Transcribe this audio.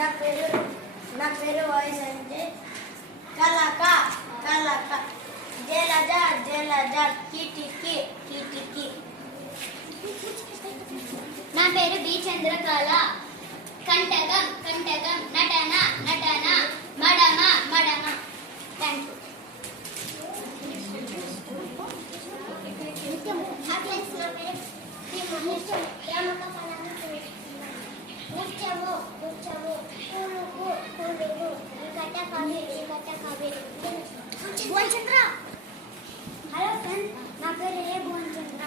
నా పేరు వాయిస్ అంటే కలక కలక జలజ జలజ కిటికి కిటికి. నా పేరు బి చంద్రకళ. కంటకం కంటకం నటన నటన మడమ మడమ. Thank you. ముత్యము ముత్యము పులుగు పులుగు ఇంకట కవి ఇంకట కవి. భువన్ చంద్ర. హలో ఫ్రెండ్, నా పేరు ఏ భువన్ చంద్ర.